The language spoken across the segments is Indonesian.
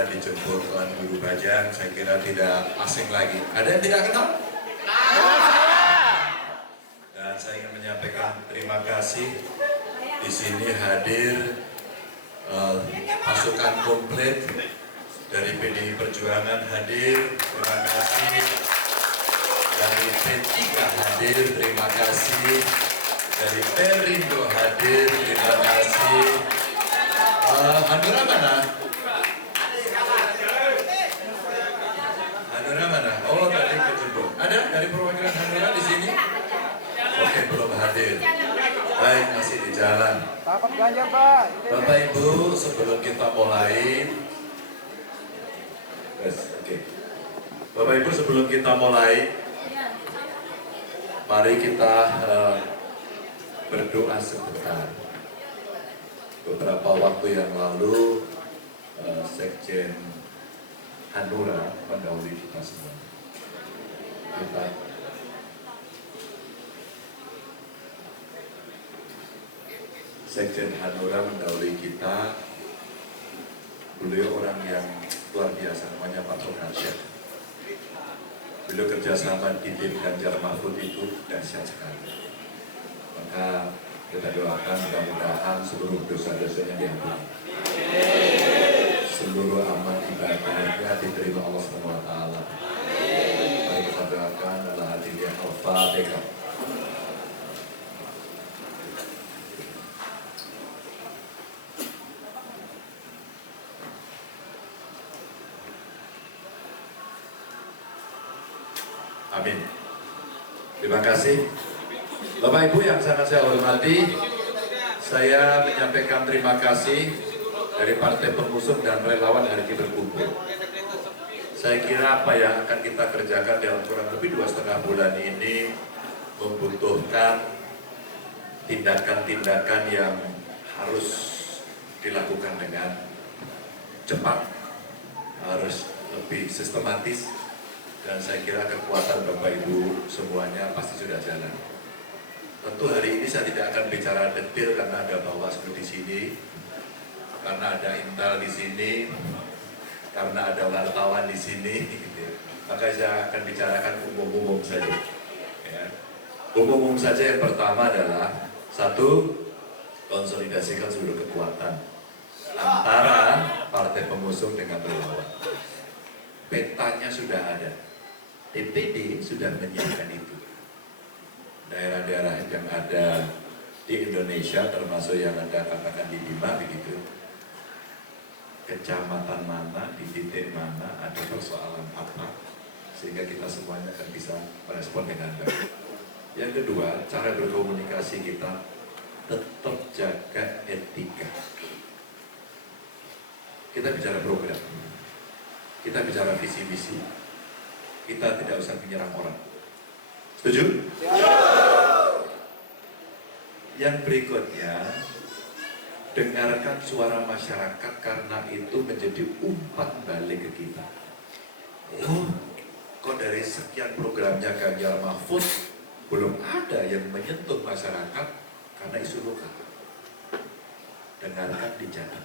saya dijemput Tuan Guru Bajang, saya kira tidak asing lagi. Ada yang tidak kenal? Dan saya ingin menyampaikan terima kasih. Di sini hadir pasukan komplit dari PDI Perjuangan hadir, terima kasih. Dari P3 hadir, terima kasih. Dari Perindo hadir, terima kasih. Hanura mana? Hanura mana? Oh, tadi kejebak. Ada dari perwakilan Hanura di sini? Oke, belum hadir. Baik, masih di jalan. Takut ganjil, Pak. Bapak Ibu, sebelum kita mulai, oke. Bapak Ibu, sebelum kita mulai, mari kita berdoa sebentar. Beberapa waktu yang lalu, Sekjen Hanura mendahului kita semua. Sekjen Hanura mendahului kita. Beliau orang yang luar biasa, namanya Pak Soekarno. Beliau kerjasama di tim Ganjar Mahfud itu dahsyat sekali. Maka kita doakan mudah-mudahan seluruh dosa-dosanya diampuni. Seluruh amal ibadahnya diterima Allah SWT. Mari kita doakan adalah hadirnya Al-Fatihah. Amin. Terima kasih. Bapak Ibu yang sangat saya hormati, saya menyampaikan terima kasih dari partai pengusung dan relawan hari ini berkumpul. Saya kira apa yang akan kita kerjakan dalam kurang lebih 2,5 bulan ini membutuhkan tindakan-tindakan yang harus dilakukan dengan cepat, harus lebih sistematis, dan saya kira kekuatan Bapak Ibu semuanya pasti sudah jalan. Tentu hari ini saya tidak akan bicara detail karena ada Bawaslu di sini, karena ada Intel di sini, karena ada wartawan di sini, gitu. Maka saya akan bicarakan umum-umum saja. Ya. Umum-umum saja. Yang pertama adalah satu, konsolidasikan seluruh kekuatan antara partai pengusung dengan relawan. Petanya sudah ada, DPD sudah menyiapkan itu. Daerah-daerah yang ada di Indonesia, termasuk yang ada katakan di Bima begitu, kecamatan mana, di titik mana, ada persoalan apa, sehingga kita semuanya akan bisa merespon dengan baik. Yang kedua, cara berkomunikasi kita tetap jaga etika. Kita bicara program, kita bicara visi misi, kita tidak usah menyerang orang. Setuju? Ya. Yang berikutnya, dengarkan suara masyarakat karena itu menjadi umpan balik ke kita. Oh, kok dari sekian programnya Ganjar Mahfud belum ada yang menyentuh masyarakat karena isu lokal. Dengarkan, dicatat,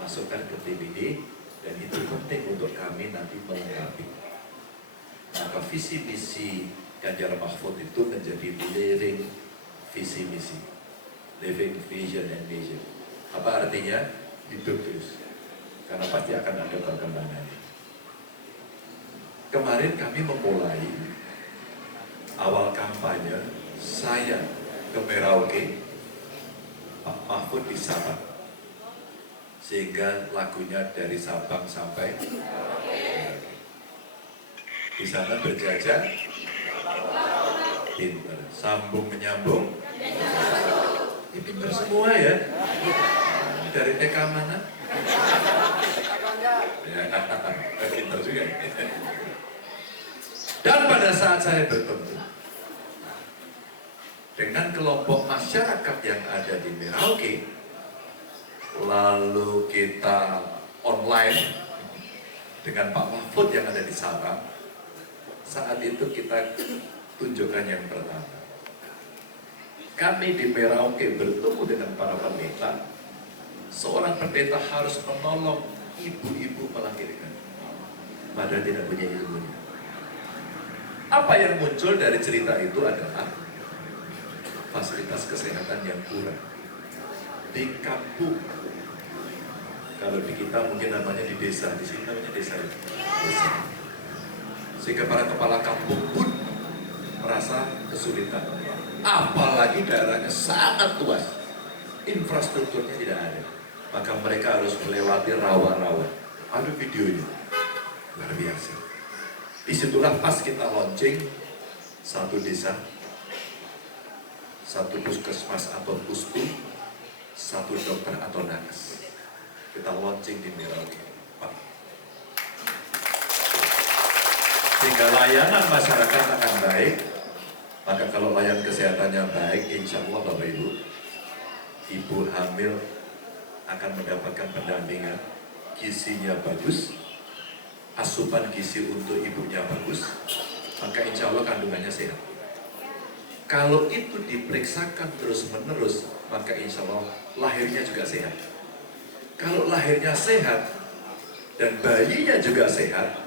masukkan ke TBD, dan itu penting untuk kami nanti melengkapi. Maka visi misi Ganjar Mahfud itu menjadi living visi misi, living vision and mission. Apa artinya? Hidup terus, karena pasti akan ada perkembangan. Kemarin kami memulai awal kampanye, saya ke Merauke, Pak Mahfud di Sabang, sehingga lagunya dari Sabang sampai di sana berjajar, pinter, sambung menyambung, ya pinter semua ya. Dari TK mana? Ya, pinter juga. Dan pada saat saya bertemu dengan kelompok masyarakat yang ada di Merauke, lalu kita online dengan Pak Mahfud yang ada di Sabang, saat itu kita tunjukkan yang pertama. Kami di Merauke bertemu dengan para pendeta. Seorang pendeta harus menolong ibu-ibu melahirkan, padahal tidak punya ilmunya. Apa yang muncul dari cerita itu adalah fasilitas kesehatan yang kurang di kampung. Kalau di kita mungkin namanya di desa, di sini namanya desa. Sehingga para kepala kampung pun merasa kesulitan. Apalagi daerahnya sangat luas, infrastrukturnya tidak ada. Maka mereka harus melewati rawa-rawa. Ada videonya, luar biasa. Disitulah pas kita launching satu desa, satu puskesmas atau pustu, satu dokter atau nakes. Kita launching di Merauke, Pak. Sehingga layanan masyarakat akan baik. Maka kalau layanan kesehatannya baik, insya Allah Bapak Ibu, ibu hamil akan mendapatkan pendampingan, gizinya bagus, asupan gizi untuk ibunya bagus, maka insya Allah kandungannya sehat. Kalau itu diperiksakan terus-menerus, maka insya Allah lahirnya juga sehat. Kalau lahirnya sehat dan bayinya juga sehat,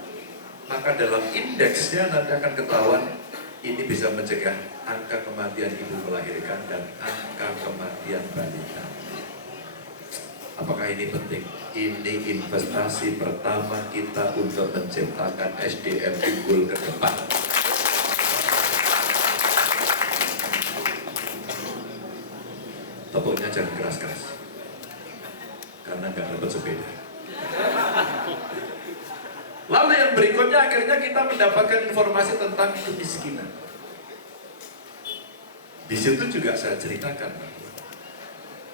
maka dalam indeksnya nanti akan ketahuan ini bisa mencegah angka kematian ibu melahirkan dan angka kematian balita. Apakah ini penting? Ini investasi pertama kita untuk menciptakan SDM unggul ke depan. Tepuknya jangan keras-keras, karena nggak dapat sepeda. Lalu yang berikutnya akhirnya kita mendapatkan informasi tentang kemiskinan. Di situ juga saya ceritakan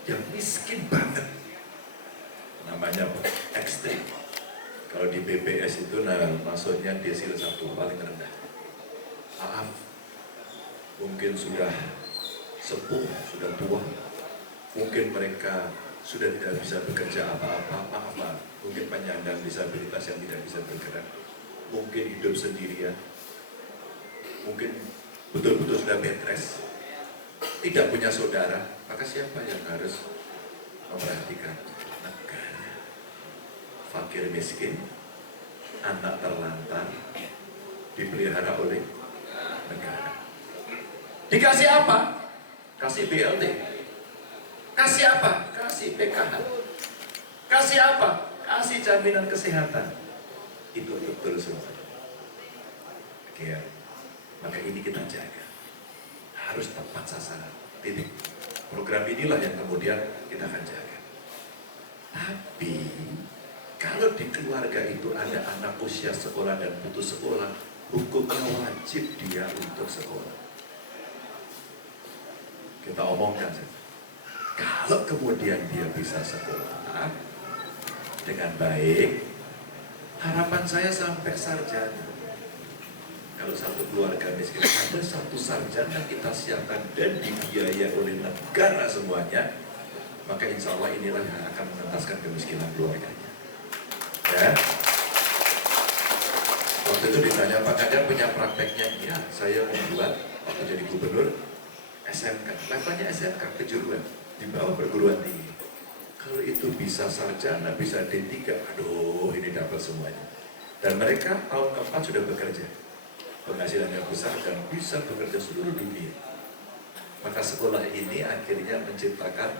yang miskin banget, namanya ekstrim. Kalau di BPS itu maksudnya desil 1 paling rendah. Maaf, mungkin sudah sepuh, sudah tua, mungkin mereka sudah tidak bisa bekerja apa-apa, maaf, mungkin penyandang disabilitas yang tidak bisa bergerak, mungkin hidup sendirian, mungkin betul-betul sudah betres, tidak punya saudara. Maka siapa yang harus memperhatikan? Negara. Fakir miskin, anak terlantar, dipelihara oleh negara. Dikasih apa? Kasih BLT. Kasih apa? Kasih PKH. Kasih apa? Kasih jaminan kesehatan. Itu betul semua. Oke, ya. Maka ini kita jaga. Harus tepat sasaran. Titik. Program inilah yang kemudian kita akan jaga. Tapi kalau di keluarga itu ada anak usia sekolah dan putus sekolah, hukumnya wajib dia untuk sekolah. Kita omongkan saja. Kalau kemudian dia bisa sekolah dengan baik, harapan saya sampai sarjana. Kalau satu keluarga miskin ada satu sarjana kita siapkan dan dibiayai oleh negara semuanya, maka insya Allah inilah yang akan mengentaskan kemiskinan keluarganya. Ya. Waktu itu ditanya, Pak Kadang punya prakteknya? Ya, saya membuat waktu jadi gubernur SMK, levelnya SMK kejuruan di bawah perguruan tinggi. Kalau itu bisa sarjana, bisa D3, aduh ini dapat semuanya. Dan mereka tahun keempat sudah bekerja, penghasilannya besar dan bisa bekerja seluruh dunia. Maka sekolah ini akhirnya menciptakan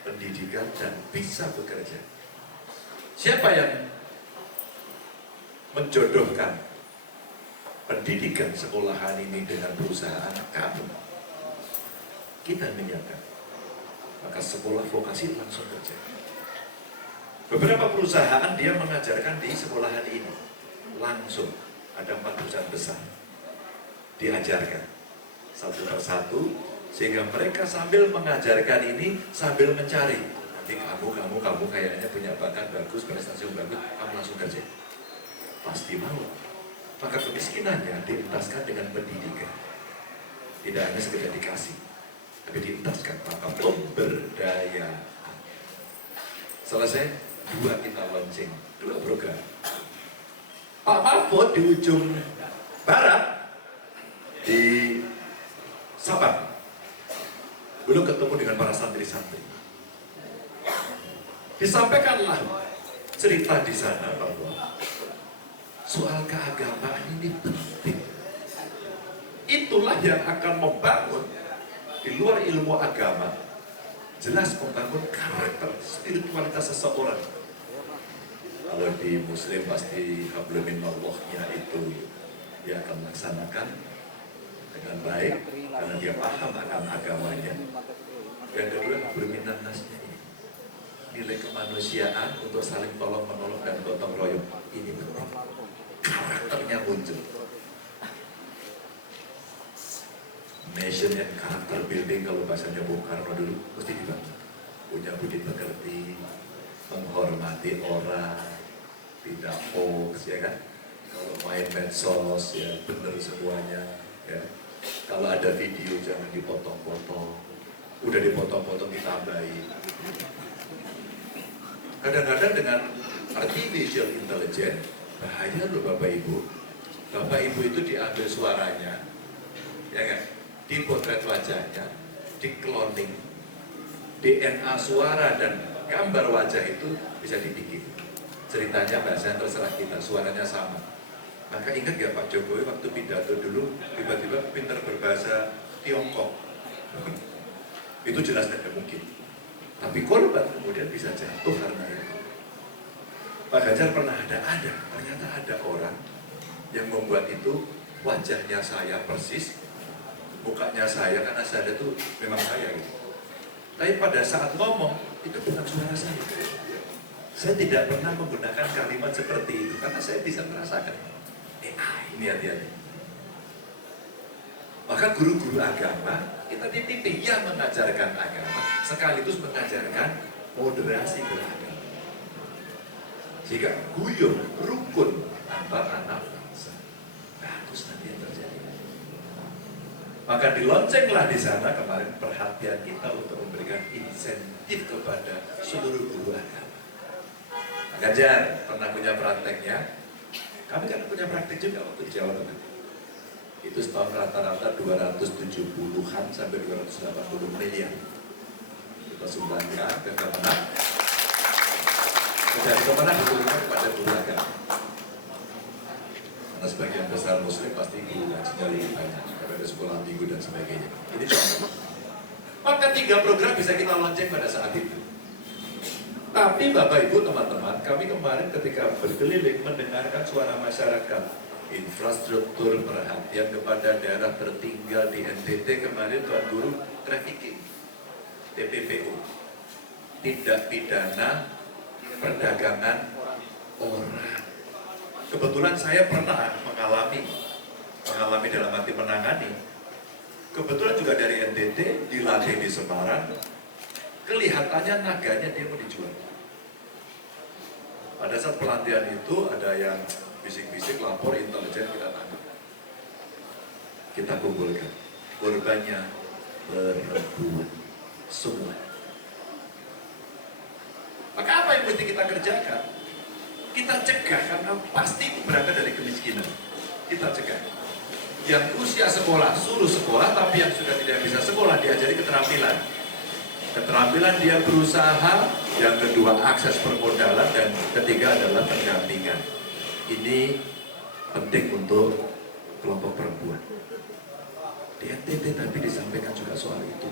pendidikan dan bisa bekerja. Siapa yang menjodohkan pendidikan sekolahan ini dengan perusahaan? Kamu. Kita menyiapkan. Maka sekolah vokasi langsung kerja. Beberapa perusahaan dia mengajarkan di sekolahan ini langsung. Ada 4 perusahaan besar diajarkan satu persatu, sehingga mereka sambil mengajarkan ini sambil mencari. Nanti kamu kayaknya punya bakat bagus, prestasi yang bagus, kamu langsung kerja. Pasti mau. Maka kemiskinannya dientaskan dengan pendidikan. Tidak hanya sekedar dikasih, tapi dientaskan maka pemberdayaan. Selesai, 2 kita launching, 2 program. Pak Mahfud di ujung barat di Sabang belum ketemu dengan para santri-santri. Disampaikanlah cerita di sana bahwa soal keagamaan ini penting. Itulah yang akan membangun di luar ilmu agama, jelas membangun karakter, spiritualitas seseorang. Kalau di Muslim pasti hablum minallahnya itu dia akan melaksanakan dengan baik karena dia paham akan agamanya. Yang kedua hablum minannasnya ini, nilai kemanusiaan untuk saling tolong menolong dan gotong royong ini penting. Karakternya muncul. Nation and character building kalau bahasanya Bung Karno dulu mesti dibangun. Punya budi pekerti, menghormati orang, tidak hoax, ya kan? Kalau main medsos ya benar semuanya, ya. Kalau ada video jangan dipotong-potong, udah dipotong-potong ditambahin. Kadang-kadang dengan artificial intelligence bahaya loh Bapak Ibu. Bapak Ibu itu diambil suaranya, ya kan? Dipotret wajahnya, di-cloning, DNA suara dan gambar wajah itu bisa dibikin. Ceritanya bahasa terserah kita, suaranya sama. Maka ingat ya Pak Jokowi waktu pidato dulu tiba-tiba pintar berbahasa Tiongkok. Itu jelas tidak mungkin. Tapi korban kemudian bisa jatuh karena itu. Pak Ganjar pernah ternyata ada orang yang membuat itu wajahnya saya persis, mukanya saya karena saya itu memang saya gitu. Tapi pada saat ngomong itu bukan suara saya. Saya tidak pernah menggunakan kalimat seperti itu karena saya bisa merasakan. Ini hati-hati. Maka guru-guru agama kita dipimpin yang mengajarkan agama sekaligus mengajarkan moderasi beragama. Jika guyur rukun antar anak bangsa, bagus nanti yang terjadi. Maka diloncenglah di sana kemarin perhatian kita untuk memberikan insentif kepada seluruh guru agama. Pak Ganjar pernah punya prakteknya, kami kan punya praktek juga waktu di Jawa Tengah. Itu setahun rata-rata 270-an sampai 280 miliar. Kita sumbangkan ke Kemenang. Dari Kemenang diturunkan kepada guru agama. Karena sebagian besar Muslim pasti guru ngajinya lebih banyak. Karena ada sekolah minggu dan sebagainya. Ini contoh. Maka 3 program bisa kita lonceng pada saat itu. Tapi Bapak Ibu teman-teman, kami kemarin ketika berkeliling mendengarkan suara masyarakat, infrastruktur, perhatian kepada daerah tertinggal di NTT kemarin Tuan Guru trafficking, TPPO, tindak pidana perdagangan orang. Kebetulan saya pernah mengalami dalam arti menangani. Kebetulan juga dari NTT dilatih di Semarang. Kelihatannya naganya dia mau dijual. Pada saat pelatihan itu ada yang bisik-bisik lapor intelijen kita tangkap. Kita kumpulkan. Korbannya perempuan semua. Maka apa yang mesti kita kerjakan? Kita cegah karena pasti itu berangkat dari kemiskinan. Kita cegah. Yang usia sekolah suruh sekolah, tapi yang sudah tidak bisa sekolah diajari keterampilan. Keterampilan dia berusaha, yang kedua akses permodalan, dan ketiga adalah pendampingan. Ini penting untuk kelompok perempuan. Di NTT tapi disampaikan juga soal itu.